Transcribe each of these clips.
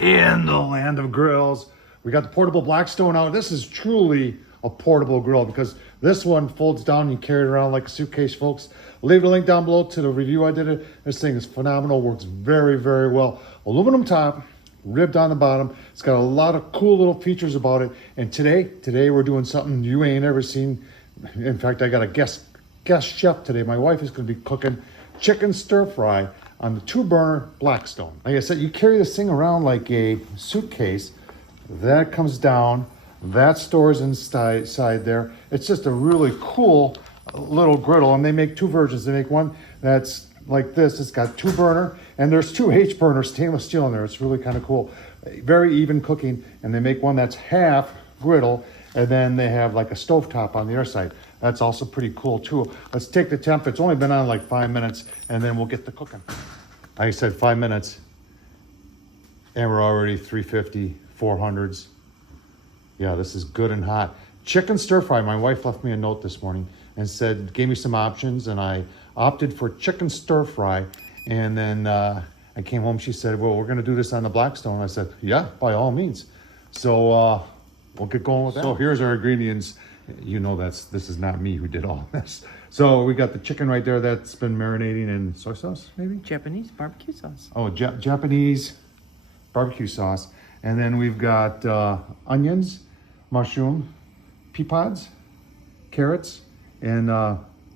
in the land of grills. We got the portable Blackstone out. This is truly a portable grill because this one folds down and you carry it around like a suitcase, folks. I'll leave a link down below to the review I did it. This thing is phenomenal, works very, very well. Aluminum top, ribbed on the bottom. It's got a lot of cool little features about it. And today we're doing something you ain't ever seen. In fact, I got a guest chef today. My wife is gonna be cooking chicken stir fry on the 2-burner Blackstone. Like I said, you carry this thing around like a suitcase. That comes down, that stores inside there. It's just a really cool little griddle, and they make 2 versions. They make one that's like this. It's got 2-burner, and there's 2 H-burner stainless steel in there. It's really kind of cool. Very even cooking, and they make one that's half griddle, and then they have like a stovetop on the other side. That's also pretty cool too. Let's take the temp. It's only been on like 5 minutes, and then we'll get to cooking. Like I said, 5 minutes, and we're already 350, 400s. Yeah, this is good and hot. Chicken stir fry. My wife left me a note this morning and said, gave me some options, and I opted for chicken stir fry. And then I came home, she said, well, we're gonna do this on the Blackstone. I said, yeah, by all means. So we'll get going with that. So here's our ingredients. You know this is not me who did all this. So we got the chicken right there that's been marinating in soy sauce, maybe? Japanese barbecue sauce. Oh, Japanese barbecue sauce. And then we've got onions, mushroom, pea pods, carrots, and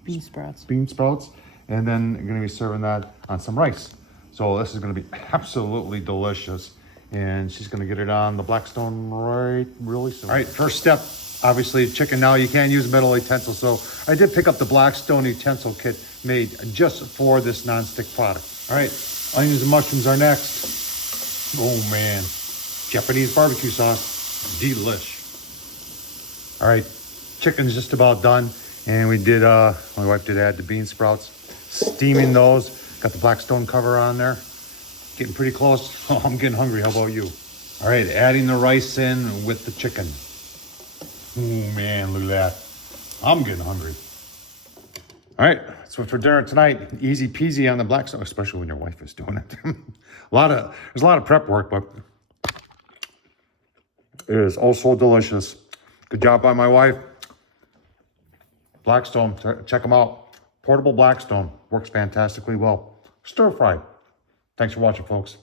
bean sprouts. And then we're gonna be serving that on some rice. So this is gonna be absolutely delicious. And she's gonna get it on the Blackstone really soon. All right, first step, obviously chicken. Now you can't use metal utensils. So I did pick up the Blackstone utensil kit made just for this nonstick product. All right, onions and mushrooms are next. Oh man. Japanese barbecue sauce, delish. All right, chicken's just about done. And we did, my wife did add the bean sprouts. Steaming those, got the Blackstone cover on there. Getting pretty close. Oh, I'm getting hungry, how about you? All right, adding the rice in with the chicken. Oh man, look at that. I'm getting hungry. All right, so for dinner tonight, easy peasy on the Blackstone, especially when your wife is doing it. There's a lot of prep work, but it is also delicious. Good job by my wife. Blackstone, check them out. Portable Blackstone, works fantastically well. Stir fry. Thanks for watching, folks.